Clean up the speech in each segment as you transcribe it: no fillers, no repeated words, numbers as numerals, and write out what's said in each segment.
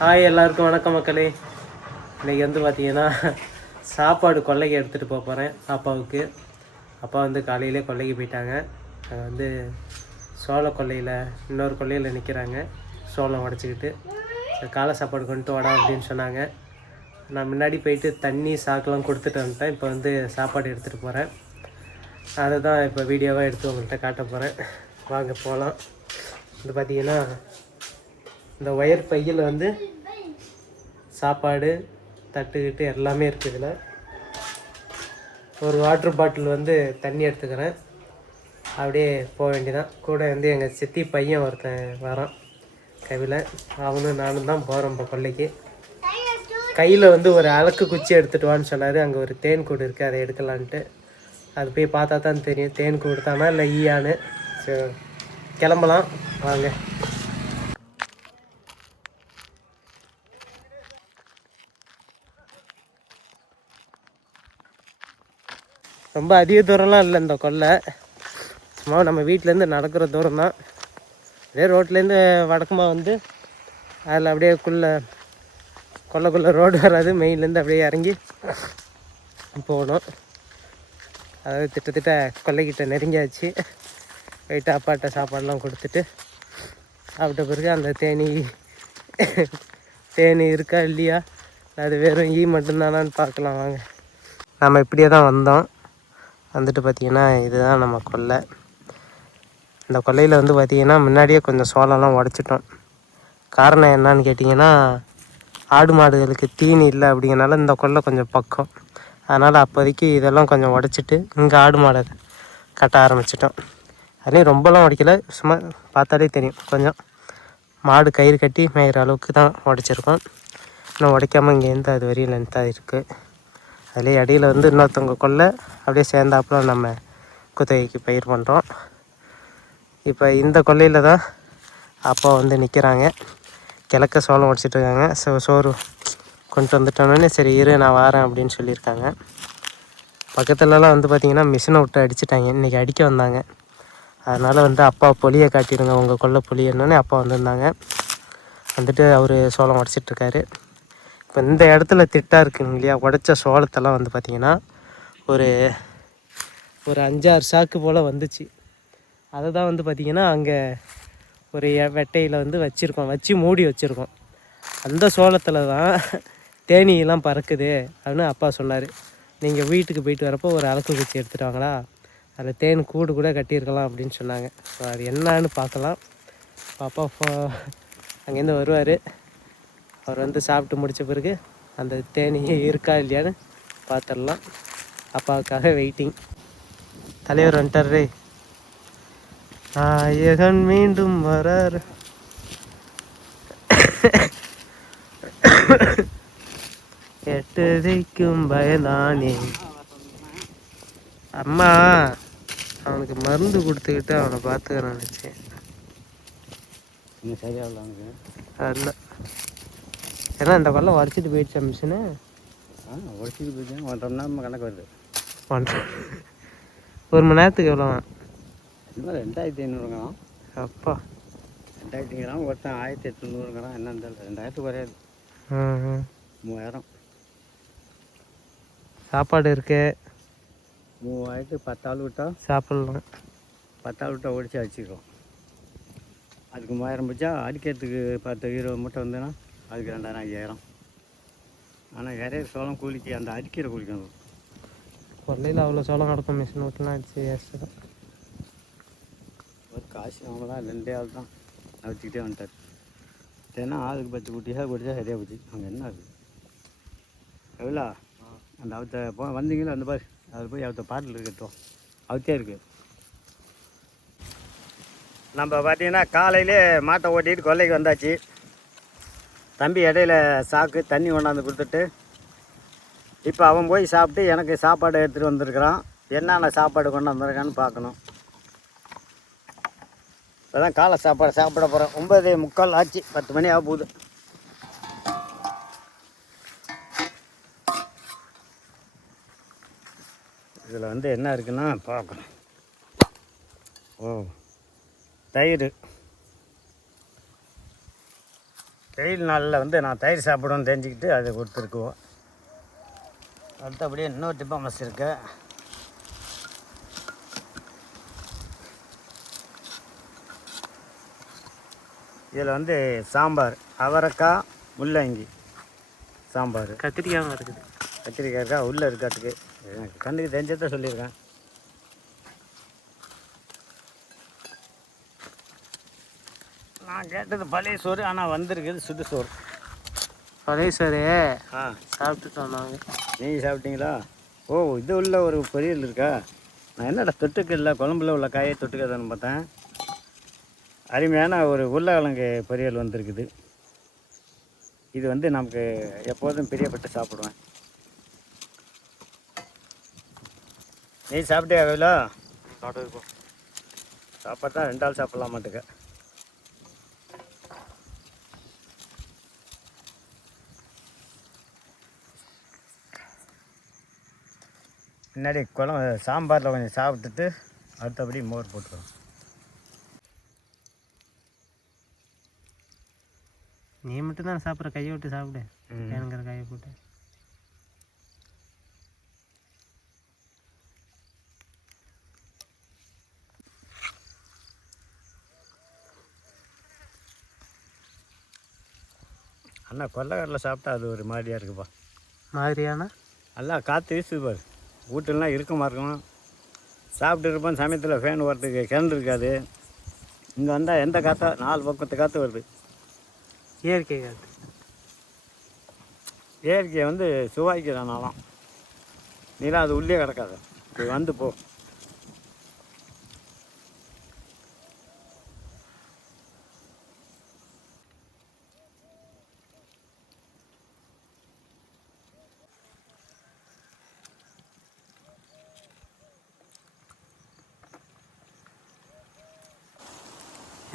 Hi எல்லாருக்கும் வணக்கம் மக்களே. இன்றைக்கி வந்து பார்த்திங்கன்னா சாப்பாடு கொல்லைக்கு எடுத்துகிட்டு போக போகிறேன் அப்பாவுக்கு. அப்பா வந்து காலையிலே கொல்லைக்கு போயிட்டாங்க. அங்கே வந்து சோள கொல்லையில் இன்னொரு கொல்லையில் நிற்கிறாங்க, சோளம் உடச்சிக்கிட்டு. காலை சாப்பாடு கொண்டு வாடா அப்படின்னு சொன்னாங்க. நான் முன்னாடி போயிட்டு தண்ணி சாக்கெலாம் கொடுத்துட்டு வந்துட்டேன். இப்போ வந்து சாப்பாடு எடுத்துகிட்டு போகிறேன். அதை தான் இப்போ வீடியோவாக எடுத்து உங்கள்கிட்ட காட்ட போகிறேன். வாங்க போகலாம். இது பார்த்திங்கன்னா இந்த ஒயர் பையில் வந்து சாப்பாடு தட்டுக்கிட்டு எல்லாமே இருக்குது. இதில் ஒரு வாட்டர் பாட்டில் வந்து தண்ணி எடுத்துக்கிறேன். அப்படியே போக வேண்டியதான். கூட வந்து எங்கள் சித்தி பையன் ஒருத்தன் வரான் கையில். அவனும் நானும் தான் போகிறோம் இப்போ கொல்லைக்கு. கையில் வந்து ஒரு அலக்கு குச்சி எடுத்துகிட்டு வான்னு சொன்னார். அங்கே ஒரு தேன் கூடு இருக்குது, அதை எடுக்கலான்ட்டு. அது போய் பார்த்தா தான் தெரியும் தேன் கூடு தானா இல்லை ஈயான்னு. ஸோ கிளம்பலாம் வாங்க. ரொம்ப அதிக தூரம்லாம் இல்லை இந்த கொல்லை. சும்மா நம்ம வீட்டிலேருந்து நடக்கிற தூரம் தான். அதே ரோட்லேருந்து வடக்கமாக வந்து அதில் அப்படியே கொல்லைக்குள்ளே ரோடு வராது. மெயின்லேருந்து அப்படியே இறங்கி போகணும். அதாவது திட்டத்திட்ட கொல்லைக்கிட்ட நெருங்கியாச்சு. போயிட்டு அப்பாட்ட சாப்பாடெலாம் கொடுத்துட்டு சாப்பிட்ட பிறகு அந்த தேனி இருக்கா இல்லையா, அது வெறும் ஈ மட்டும்தானான்னு பார்க்கலாம் வாங்க. நம்ம இப்படியே தான் வந்தோம். வந்துட்டு பார்த்திங்கன்னா இதுதான் நம்ம கொல்லை. இந்த கொல்லையில் வந்து பார்த்திங்கன்னா முன்னாடியே கொஞ்சம் சோளம்லாம் உடச்சிட்டோம். காரணம் என்னன்னு கேட்டிங்கன்னா, ஆடு மாடுகளுக்கு தீனி இல்லை அப்படிங்கிறனால இந்த கொல்லை கொஞ்சம் பக்கம். அதனால் அப்போதைக்கு இதெல்லாம் கொஞ்சம் உடச்சிட்டு இங்கே ஆடு மாடை கட்ட ஆரம்பிச்சிட்டோம். அதுலேயும் ரொம்பலாம் உடைக்கலை, சும்மா பார்த்தாலே தெரியும். கொஞ்சம் மாடு கயிறு கட்டி மேய்கிற அளவுக்கு தான் உடச்சிருக்கோம். இன்னும் உடைக்காமல் இங்கேருந்து அது வரையும் லென்த்தாக இருக்குது. அதுலேயே இடையில வந்து இன்னொருத்தவங்க கொல்லை அப்படியே சேர்ந்தாப்புல நம்ம குத்தகைக்கு பயிர் பண்ணுறோம். இப்போ இந்த கொல்லையில் தான் அப்பா வந்து நிற்கிறாங்க. கிழக்க சோளம் உடச்சிட்ருக்காங்க. சோறு கொண்டு வந்துட்டோன்னே சரி இரு நான் வரேன் அப்படின்னு சொல்லியிருக்காங்க. பக்கத்துலலாம் வந்து பார்த்திங்கன்னா மிஷினை விட்டு அடிச்சிட்டாங்க. இன்றைக்கி அடிக்க வந்தாங்க. அதனால் வந்து அப்பா பொலியை காட்டிடுங்க உங்கள் கொல்லை பொலியன்னொன்னே அப்பா வந்திருந்தாங்க. வந்துட்டு அவர் சோளம் உடச்சிட்ருக்காரு. இப்போ இந்த இடத்துல திட்டாக இருக்குங்க இல்லையா, உடச்ச சோளத்தெல்லாம் வந்து பார்த்திங்கன்னா ஒரு 5-6 சாக்கு போல் வந்துச்சு. அதை தான் வந்து பார்த்திங்கன்னா அங்கே ஒரு வெட்டையில் வந்து வச்சு மூடி வச்சுருக்கோம். அந்த சோளத்தில் தான் தேனியெல்லாம் பறக்குது அப்படின்னு அப்பா சொன்னார். நீங்கள் வீட்டுக்கு போயிட்டு வரப்போ ஒரு அலக்கு குச்சி எடுத்துகிட்டு வாங்களா, அதில் தேன் கூடு கூட கட்டியிருக்கலாம் அப்படின்னு சொன்னாங்க. ஸோ அது என்னான்னு பார்க்கலாம். அப்பா அங்கேருந்து வருவார். அவர் வந்து சாப்பிட்டு முடித்த பிறகு அந்த தேனி இருக்கா இல்லையான்னு பார்த்துடலாம். அப்பாவுக்காக வெயிட்டிங். தலைவர் வந்துட்டார். நாயகன் மீண்டும் வரார். எட்டதைக்கும் பயந்தானே. அம்மா அவனுக்கு மருந்து கொடுத்துக்கிட்டு அவனை பார்த்துக்கிறேன் நினச்சேன். அதுதான். ஏன்னா இந்த கொல்லை உடச்சிட்டு போயிடுச்சா மிஷினு? உடச்சிட்டு போயிடுச்சு. 1.5 மணி நேரம் கணக்கு வருது. 1 மணி நேரத்துக்கு எவ்வளோவா? 2500 அப்பா 2000 ஒருத்தன் 1800 என்னன்னு தெரியல. 2000 குறையாது. 3000 சாப்பாடு இருக்கு. 3000 10 ஆள் விட்டா சாப்பிட்லாம். 10 ஆள் விட்டா ஒடிச்சு அடிச்சிக்கிறோம். அதுக்கு 3000 போச்சா. அடிக்கிறதுக்கு 10-20 மூட்டை வந்ததுன்னா அதுக்கு 2000-5000. ஆனால் நிறைய சோளம் கூலிக்கு அந்த அடிக்கிற கூலிக்கு வந்து கொல்லையில் அவ்வளோ சோளம் கிடக்கும். மிஷின் விட்டுலாம் அடிச்சு வேஸ்ட்டு தான். ஒரு காசு அவங்க தான் 2 ஆள் தான் வச்சுக்கிட்டே வந்துட்டார். ஏன்னா ஆளுக்கு 10 குட்டியாக குடிச்சா சரியாக போச்சு. அங்கே என்ன இருக்குது எவ்வளோ அந்த அவத்த வந்தீங்களா அந்த பாரு, அது போய் அவத்த பாட்டில் இருக்கட்டும் அவத்தே இருக்குது. நம்ம பார்த்தீங்கன்னா காலையிலே மாட்டை ஓட்டிகிட்டு கொல்லைக்கு வந்தாச்சு. தம்பி இடையில சாக்கு தண்ணி கொண்டாந்து கொடுத்துட்டு இப்போ அவன் போய் சாப்பிட்டு எனக்கு சாப்பாடு எடுத்துகிட்டு வந்திருக்கிறான். என்னென்ன சாப்பாடு கொண்டு வந்திருக்கான்னு பார்க்கணும். இப்போ தான் காலை சாப்பாடு சாப்பிட போகிறேன். 9:45 ஆச்சு. 10 மணி ஆக போகுது. இதில் வந்து என்ன இருக்குன்னா பார்க்கணும். தயிர் வெயில் நாளில் வந்து நான் தயிர் சாப்பிடுவேன்னு தெரிஞ்சுக்கிட்டு அதை கொடுத்துருக்குவோம். அடுத்தபடியே இன்னொரு டிப்பா மஸ் இருக்கு. இதில் வந்து சாம்பார், அவரைக்காய், முள்ளங்கி சாம்பார், கத்திரிக்காயும் இருக்குது. கத்திரிக்காய் இருக்கா உள்ளே இருக்காட்டுக்கு எனக்கு கண்ணுக்கு தெரிஞ்சதான் சொல்லியிருக்கேன். நான் கேட்டது பழைய சோறு, ஆனால் வந்திருக்குது சுடு சோறு. பழைய சோறு ஆ சாப்பிட்டுட்டு வந்தாங்க. நீங்கள் சாப்பிட்டீங்களா? ஓ, இது உள்ள ஒரு பொரியல் இருக்கா? நான் என்னடா தொட்டுக்கு இல்லை குழம்புல உள்ள காயை தொட்டுக்கதான்னு பார்த்தேன். அருமையான ஒரு உருளைக்கிழங்கு பொரியல் வந்திருக்குது. இது வந்து நமக்கு எப்போதும் பிரியப்பட்டு சாப்பிடுவேன். நீ சாப்பிட்டே ஆகல? சாப்பிட்டு சாப்பாடு தான் 2 ஆள் சாப்பிட்லாம் மாட்டுக்க. முன்னாடி சாம்பாரில் கொஞ்சம் சாப்பிட்டுட்டு அடுத்தபடி மோர் போட்டுருவோம். நீ மட்டும் தான் சாப்பிட்ற, கையை விட்டு சாப்பிடு. வேணுங்கிற கையை போட்டு. அண்ணா கொல்லைக்காட்டில் சாப்பிட்டா அது ஒரு மாதிரியாக இருக்குப்பா. மாதிரியானா? நல்லா காற்று வீசுது பாரு. வீட்டுலாம் இருக்கமாக இருக்கும். சாப்பிட்டு இருப்போம். சமயத்தில் ஃபேன் ஓட்டுறதுக்கு கிணறு இருக்காது. இங்கே வந்தால் எந்த காற்றா 4 பக்கத்து காற்று வருது. இயற்கை காற்று. இயற்கையை வந்து சுவாய்க்கிறனாலாம் நீலாம் அது உள்ளே கிடக்காத. இப்படி வந்து போ.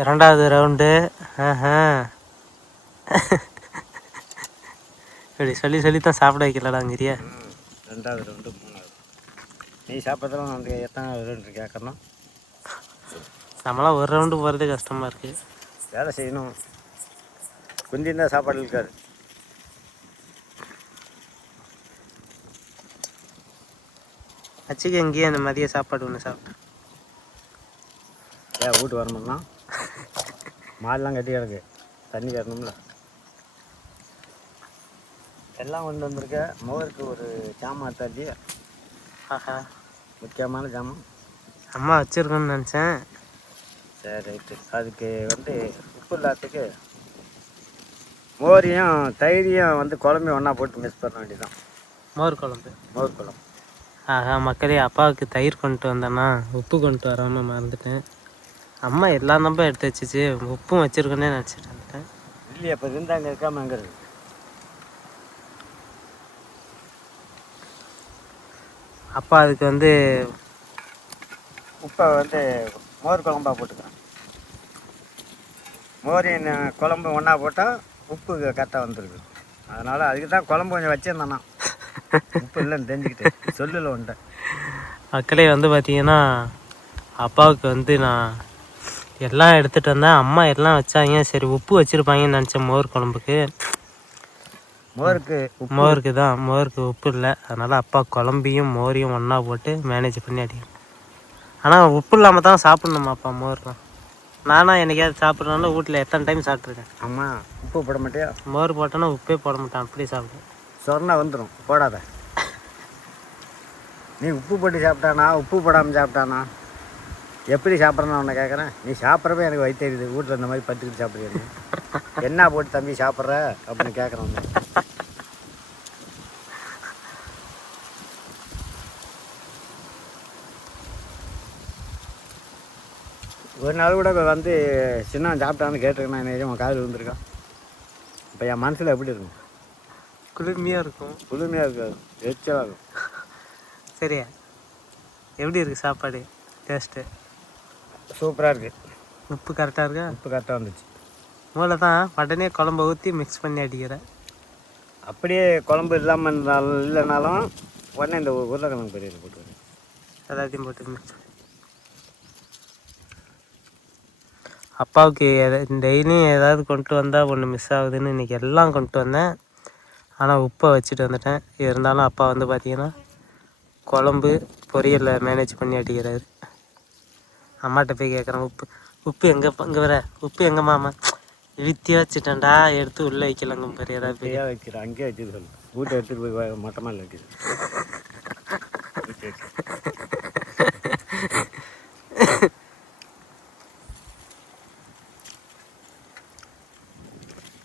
இரண்டாவது ரவுண்டு. இப்படி சொல்லி தான் சாப்பிட வைக்கலடாங்கிறியா? 2வது ரவுண்டு 3வது. நீ சாப்பிட்றதுலாம் வந்து எத்தனை ரவுண்டு கேட்கணும்? நம்மளாம் ஒரு ரவுண்டு போகிறது கஷ்டமாக இருக்குது. வேலை செய்யணும். குந்திருந்தால் சாப்பாடு இருக்காது. வச்சுக்க இங்கேயே அந்த மதிய சாப்பாடு ஒன்று சாப்பிட்டேன். ஏன் வீட்டு வரணும்னா மாடெலாம் கட்டி கிடக்கு, தண்ணி தரணும்ல. எல்லாம் கொண்டு வந்திருக்க. மோருக்கு ஒரு ஜாமான் தள்ளி. ஆஹா, முக்கியமான ஜாமான் அம்மா வச்சுருக்கோன்னு நினச்சேன். சரி, ரைட்டு. அதுக்கு வந்து உப்பு இல்லாததுக்கு மோரையும் தயிரையும் வந்து குழம்பு ஒன்றா போட்டு மிக்ஸ் பண்ண வேண்டியதான். மோர் குழம்பு. மோர் குழம்பு. ஆஹா மக்களே, அப்பாவுக்கு தயிர் கொண்டு வந்தேன்னா உப்பு கொண்டு வராமல் மறந்துட்டேன். அம்மா எல்லாம் நம்ப எடுத்து வச்சிச்சு, உப்பும் வச்சுருக்கோன்னே நினச்சிட்டு இருந்தேன். இல்லையா, இப்போ இருந்தால் அங்கே இருக்காமல் எங்கே இருக்கு? அப்பா அதுக்கு வந்து உப்பை வந்து மோர் குழம்பா போட்டுக்கிறேன். மோரின் குழம்பு ஒன்றா போட்டால் உப்பு கரெக்டாக வந்துருக்கு. அதனால் அதுக்கு தான் குழம்பு கொஞ்சம் வச்சுருந்தேண்ணா. உப்பு இல்லைன்னு தெரிஞ்சுக்கிட்டு சொல்லல உண்டை. மக்களே வந்து பார்த்தீங்கன்னா, அப்பாவுக்கு வந்து நான் எல்லாம் எடுத்துகிட்டு வந்தேன். அம்மா எல்லாம் வச்சாங்க. சரி உப்பு வச்சுருப்பாங்கன்னு நினச்சேன் மோர் குழம்புக்கு. மோருக்கு உப்பு இல்லை. அதனால் அப்பா குழம்பையும் மோரையும் ஒன்றா போட்டு மேனேஜ் பண்ணி அடிக்கணும். ஆனால் உப்பு இல்லாமல் தான் சாப்பிட்ணுமாப்பா மோர்லாம். நானா என்னைக்காவது சாப்பிட்றதுனால வீட்டில் எத்தனை டைம் சாப்பிட்ருக்கேன். ஆமாம், உப்பு போட மாட்டியா? மோர் போட்டோன்னா உப்பே போட மாட்டேன், அப்படியே சாப்பிடுவேன். சொன்னா வந்துடும், போடாத. நீ உப்பு போட்டு சாப்பிட்டானா உப்பு போடாமல் சாப்பிட்டானா எப்படி சாப்பிட்றேன்னு உன்னை கேட்குறேன். நீ சாப்பிட்றப்ப எனக்கு வயிற்று தெரியுது. வீட்டில் இந்த மாதிரி பத்துக்கிட்டு சாப்பிட்றீங்க. என்ன போட்டு தம்பி சாப்பிட்ற அப்படின்னு கேட்குறோம். ஒரு நாள் கூட வந்து சின்ன சாப்பிட்டான்னு கேட்டிருக்கேன். என்ன உன் காதில் விழுந்துருக்கான். இப்போ என் மனசில் எப்படி இருக்கும்? குளுமையாக இருக்கும். குளுமையாக இருக்காது, எரிச்சலாக இருக்கும். சரியா, எப்படி இருக்குது சாப்பாடு? டேஸ்ட்டு சூப்பராக இருக்குது. உப்பு கரெக்டாக இருக்கா? உப்பு கரெக்டாக வந்துச்சு. மூளை தான் உடனே குழம்பு ஊற்றி மிக்ஸ் பண்ணி அடிக்கிறேன். அப்படியே குழம்பு இல்லாமல் இருந்தாலும் இல்லைனாலும் உடனே இந்த உருளைக்கிழங்கு பொரியல் போட்டுருவேன். எல்லாத்தையும் போட்டு மிக்ஸ். அப்பாவுக்கு டெய்லியும் ஏதாவது கொண்டு வந்தால் ஒன்று மிஸ் ஆகுதுன்னு இன்றைக்கி எல்லாம் கொண்டு வந்தேன். ஆனால் உப்பை வச்சுட்டு வந்துட்டேன். இருந்தாலும் அப்பா வந்து பார்த்திங்கன்னா குழம்பு பொரியலில் மேனேஜ் பண்ணி அடிக்கிறாரு. அம்மாட்ட போய் கேட்குறேன், உப்பு இங்கே வர உப்பு எங்கே மாமா வித்தி வச்சுட்டேன்டா, எடுத்து உள்ளே வைக்கலங்க பெரிய ஏதாவது வைக்கிறேன். அங்கேயே வச்சுட்டு சொல்லு, வீட்டை எடுத்துகிட்டு போய் மொட்டை மேலே வைக்கிது.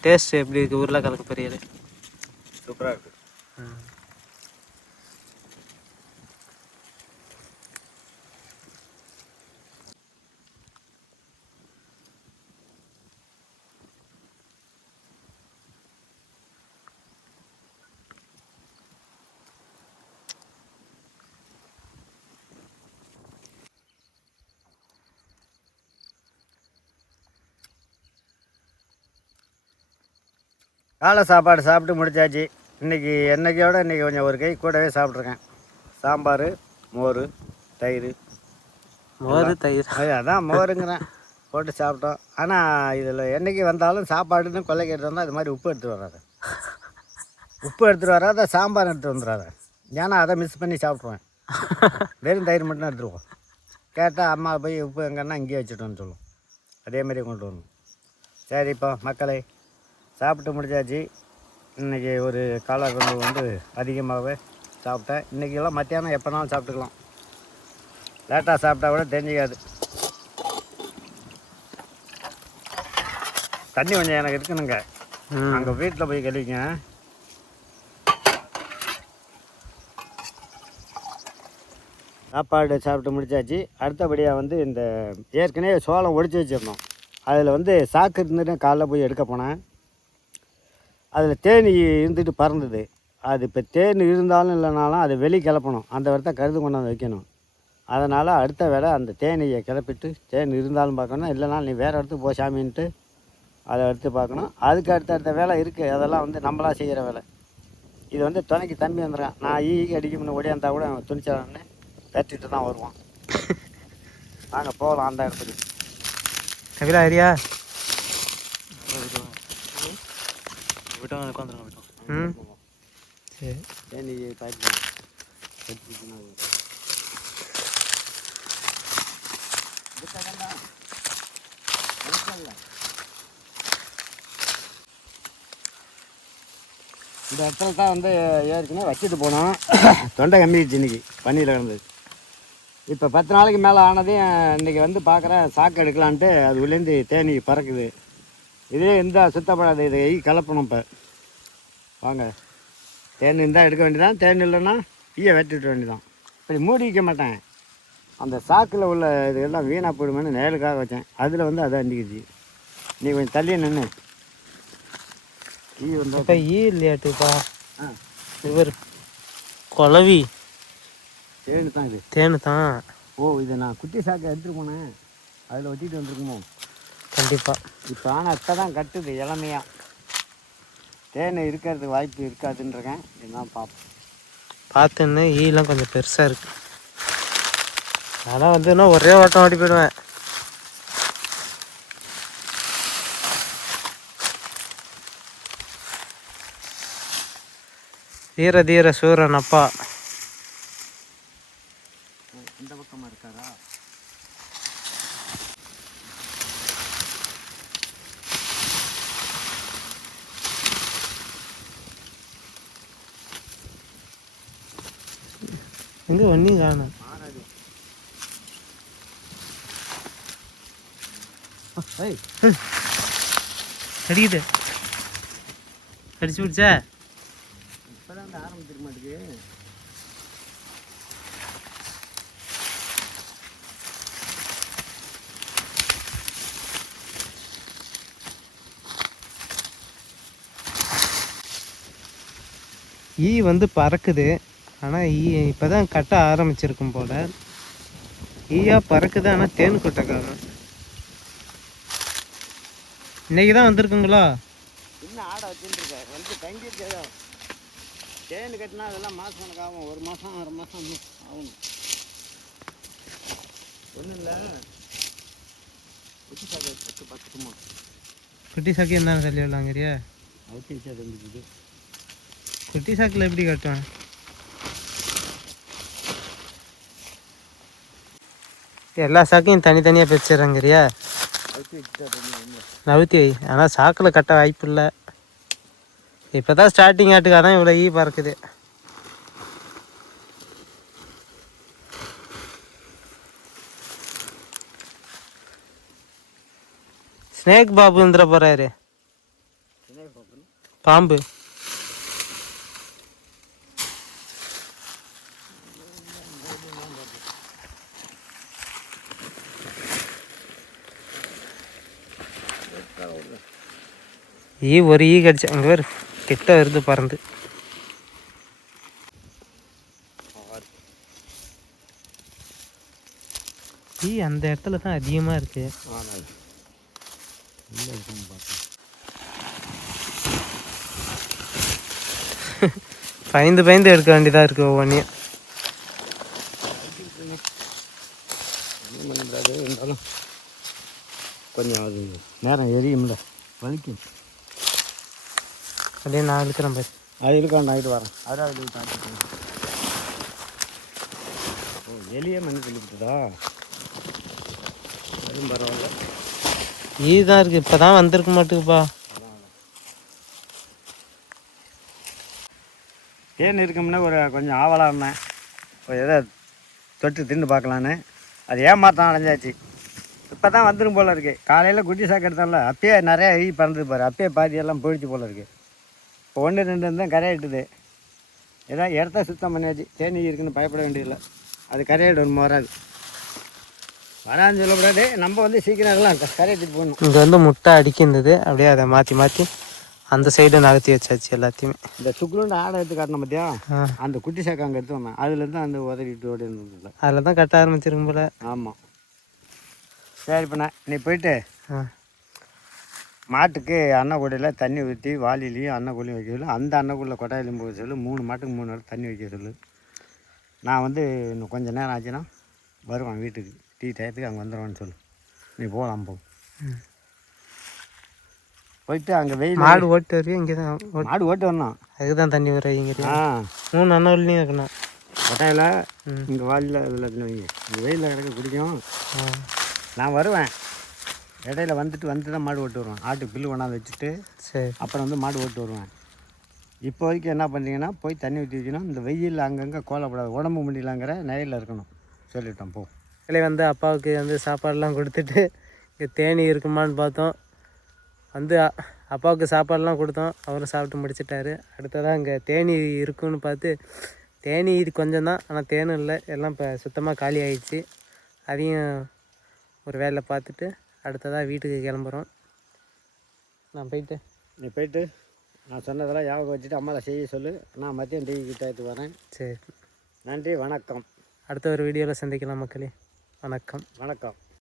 டேஸ்ட் எப்படி இருக்குது உருளைக்கிழங்கு பொரியல்? சூப்பராக இருக்குது. காலை சாப்பாடு சாப்பிட்டு முடிச்சாச்சு. இன்றைக்கி என்னைக்கோட இன்றைக்கி கொஞ்சம் ஒரு கை கூடவே சாப்பிட்ருக்கேன். சாம்பார், மோர், தயிர். அதான் மோருங்கிறேன் போட்டு சாப்பிட்டோம். ஆனால் இதில் என்றைக்கு வந்தாலும் சாப்பாடுன்னு கொல்லைக்கு எடுத்து வந்தால் இது மாதிரி உப்பு எடுத்துகிட்டு வராது. உப்பு எடுத்துகிட்டு வராத, சாம்பார் எடுத்துகிட்டு வந்துடாத. ஏன்னா அதை மிஸ் பண்ணி சாப்பிட்ருவேன். வெறும் தயிர் மட்டும் எடுத்துருவோம். கேட்டால் அம்மா போய் உப்பு எங்கன்னா இங்கேயே வச்சுட்டோன்னு சொல்லுவோம். அதேமாதிரி கொண்டு வரணும். சரி, இப்போ மக்களை சாப்பிட்டு முடிச்சாச்சு. இன்றைக்கி ஒரு காலை வந்து அதிகமாகவே சாப்பிட்டேன். இன்றைக்கெல்லாம் மத்தியானம் எப்போனாலும் சாப்பிட்டுக்கலாம். லேட்டாக சாப்பிட்டா கூட தெரிஞ்சிக்காது. தண்ணி கொஞ்சம் எனக்கு இருக்குனுங்க, அங்கே வீட்டில் போய் கழுவிங்க. சாப்பாடு சாப்பிட்டு முடிச்சாச்சு. அடுத்தபடியாக வந்து இந்த ஏற்கனவே சோளம் ஒடிச்சு வச்சிருந்தோம். அதில் சாக்கு இருந்துட்டு காலைல போய் எடுக்க போனேன். அதில் தேனி இருந்துட்டு பறந்தது. அது இப்போ தேன் இருந்தாலும் இல்லைனாலும் அதை வெளியே கிளப்பணும். அந்த இடத்த கருது கொண்டாந்து வைக்கணும். அதனால் அடுத்த வேலை அந்த தேனியை கிளப்பிட்டு தேன் இருந்தாலும் பார்க்கணும், இல்லைனாலும் நீ வேறு இடத்துக்கு போ சாமின்ட்டு அதை எடுத்து பார்க்கணும். அதுக்கு அடுத்த வேலை இருக்குது. அதெல்லாம் நம்மளாக செய்கிற வேலை. இது துணைக்கு தம்பி வந்துடுறான். நான் ஈக்கு அடிக்கணும்னு ஓடியாந்தா கூட துணிச்சாலன்னு பேட்டிட்டு தான் வருவான். நாங்கள் போகலாம் அந்த இடத்துக்கு. கவிலா ஏரியா விட்டோம் உட்காந்துருங்க. சரி, தேனி பாய்ச்சி இந்த இடத்துல தான் ஏற்கனவே வச்சுட்டு போனோம். தொண்டை கம்மிடுச்சு இன்றைக்கி பனியில் கிடந்தது. இப்போ 10 நாளைக்கு மேலே ஆனதையும் இன்றைக்கி பார்க்குறேன் சாக்கு எடுக்கலான்ட்டு அது உள்ளேருந்து தேனி பறக்குது. இதே இருந்தால் சுத்தப்படாது. இதை கலப்பணும். இப்போ வாங்க, தேன் இருந்தால் எடுக்க வேண்டியதான், தேன் இல்லைன்னா ஈயை வெட்டிவிட வேண்டியதான். இப்படி மூடி வைக்க மாட்டேன். அந்த சாக்கில் உள்ள இதெல்லாம் வீணாக போயிடுமேனு நேலுக்காக வச்சேன். அதில் அதை அண்டிக்கிச்சு. நீ கொஞ்சம் தள்ளியே நின்று. ஈ இப்போ ஈ இல்லையாட்டுப்பா, இவர் குழவி தேனு தான். இது தேனு தான். ஓ, இதை நான் குட்டி சாக்கை எடுத்துகிட்டு போனேன், அதில் வச்சுட்டு வந்துருக்குமோ கண்டிப்பாக. இப்போ ஆனால் இப்போ தான் கட்டுது இளமையாக. தேன் இருக்கிறதுக்கு வாய்ப்பு இருக்காதுன்றேன். இதுதான் பார்த்துன்னு ஈலாம் கொஞ்சம் பெருசாக இருக்குது. ஆனால் ஒரே ஓட்டம் ஓடி போயிடுவேன். தீர தீர சூரன் அப்பா இந்த பக்கமாக இருக்காரா? எங்கே ஒன்றையும் காணும். அடிக்குது, அடிச்சு பிடிச்சா இப்போதான் ஆரம்பிச்சிருக்க மாட்டேங்குது. ஈ பறக்குது. ஆனால் ஈ இப்போ தான் கட்ட ஆரம்பிச்சிருக்கும் போல். ஈயா பறக்குது, ஆனால் தேன் கொட்டை காணும். இன்னைக்கு தான் வந்திருக்குங்களா? இன்னும் ஆடை வச்சுருக்க தங்கியிருக்கா. தேன் கட்டினா அதெல்லாம் மாதம் கணக்கு ஆகும். 1 மாதம் 1.5 மாதம் ஆகணும். ஒன்றும் இல்லை, குட்டி சாக்கு 10 சும்மா குட்டி சாக்கு என்ன தள்ளி விடலாங்கிறியா? அவுத்தி வச்சா தம்பிக்குது. குட்டி சாக்கில் எப்படி கட்டுவேன்? எல்லா சாக்கையும் தனித்தனியாக பிரிச்சிடறங்கிறியா? அவுத்தி வச்சா தம்பி நவுத்தி வை. ஆனால் சாக்கில் கட்ட வாய்ப்பு இல்லை. இப்போ தான் ஸ்டார்டிங் ஆட்டுக்காக தான் இவ்வளோ ஈ பறக்குது. ஸ்னேக் பாபு வந்துட போகிறாரு. பாம்பு ஒரு ஈ கடிச்சு அங்கே வேறு கிட்ட வருது பறந்து. ஈ அந்த இடத்துல தான் அதிகமாக இருக்கு. பயந்து பயந்து எடுக்க வேண்டியதாக இருக்குது ஒவ்வொன்றையும். இருந்தாலும் கொஞ்சம் அது நேரம் எரியும்ல, வலிக்கும். அப்படியே நான் இருக்கிறேன் பாரு. அது இருக்கான், நைட்டு வரேன். அதாவது தாட்டி எலியே மண்ணு சொல்லிவிட்டுதா? அதுவும் பரவாயில்ல. ஈ தான் இருக்குது. இப்போ தான் வந்திருக்க மாட்டேங்குப்பா. தேன் இருக்கும்னா ஒரு கொஞ்சம் ஆவலாக இருந்தேன், எதை தொட்டு தின்னு பார்க்கலான்னு. அது ஏமாத்தான் அடைஞ்சாச்சு. இப்போ தான் வந்துடும் போல் இருக்குது. காலையில் குட்டி சாக்கு எடுத்தால அப்பயே நிறையா ஈ பறந்துது பாரு. அப்பயே பாதியெல்லாம் போயிடுச்சு போல் இருக்குது. இப்போ 1 2 தான் கரையாயிட்டுது. ஏதாவது இடத்த சுத்தம் பண்ணியாச்சு. தேனி இருக்குன்னு பயப்பட வேண்டியதில்லை. அது கரையாயிடும், வராது. வரான்னு சொல்லக்கூடாது. நம்ம வந்து சீக்கிரம் எல்லாம் கரையாட்டிட்டு போகணும். இங்கே வந்து முட்டை அடிக்கின்றது. அப்படியே அதை மாற்றி மாற்றி அந்த சைடு நகர்த்தி வச்சாச்சு எல்லாத்தையுமே. இந்த சுக்குலுண்டு ஆடை எடுத்து காட்டின பார்த்தியா, அந்த குட்டி சாக்கு அங்கே எடுத்து வந்தேன். அதுலேருந்து அந்த உதறிட்டு ஓடி இருந்ததில்லை. அதில் தான் கட்ட ஆரம்பிச்சிருக்கும் போல. ஆமாம். சரி பண்ண நீ போயிட்டு மாட்டுக்கு அன்னக்கூடையில் தண்ணி ஊற்றி வாளிலையும் அன்னக்கூடையும் வைக்க சொல்லு. அந்த அன்னக்கூடையில் கொட்டாயிலையும் போக சொல்லு. 3 மாட்டுக்கு 3 நாள் தண்ணி வைக்க சொல்லு. நான் வந்து இன்னும் கொஞ்சம் நேரம் ஆச்சுன்னா வருவேன் வீட்டுக்கு. டீ டயத்துக்கு அங்கே வந்துடுவான்னு சொல்லு. நீ போகலாம் போ. போயிட்டு அங்கே வெயில். மாடு ஓட்டு வருவியா? இங்கே தான் மாடு ஓட்டு வரணும். அதுக்கு தான் தண்ணி வர வைங்க. 3 அண்ணாவிலையும் இருக்கணும். கொட்டாயில் இங்கே வாளியில் எல்லாத்துலையும் வைங்க. இங்கே வெயிலில் கிடக்க குடிக்கும். நான் வருவேன். இடையில வந்துட்டு தான் மாடு ஓட்டு வருவேன். ஆட்டுக்கு புல்லு கொண்டாந்து வச்சுட்டு சரி அப்புறம் வந்து மாடு ஓட்டு வருவேன். இப்போ வரைக்கும் என்ன பண்ணுறீங்கன்னா போய் தண்ணி ஊற்றி வைக்கணும். இந்த வெயில் அங்கங்கே கோலப்படாது. உடம்பு முடியலாங்கிற நிலையில் இருக்கணும் சொல்லிட்டோம். போ. இல்லை வந்து அப்பாவுக்கு வந்து சாப்பாடெலாம் கொடுத்துட்டு இங்கே தேனி இருக்குமான்னு பார்த்தோம். வந்து அப்பாவுக்கு சாப்பாடெலாம் கொடுத்தோம். அவரும் சாப்பிட்டு முடிச்சிட்டாரு. அடுத்ததாக இங்கே தேனி இருக்குன்னு பார்த்து தேனி இது கொஞ்சம் தான், ஆனால் தேனும் இல்லை. எல்லாம் இப்போ சுத்தமாக காலி ஆயிடுச்சு. அதையும் ஒரு வேலை பார்த்துட்டு அடுத்ததாக வீட்டுக்கு கிளம்புறோம். நான் போயிட்டு நீ போயிட்டு நான் சொன்னதெல்லாம் ஞாபகம் வச்சுட்டு அம்மாவை செய்ய சொல்லு. நான் மதியம் டீ கிட்ட வரேன். சரி, நன்றி, வணக்கம். அடுத்த ஒரு வீடியோவில் சந்திக்கலாம் மக்களே. வணக்கம். வணக்கம்.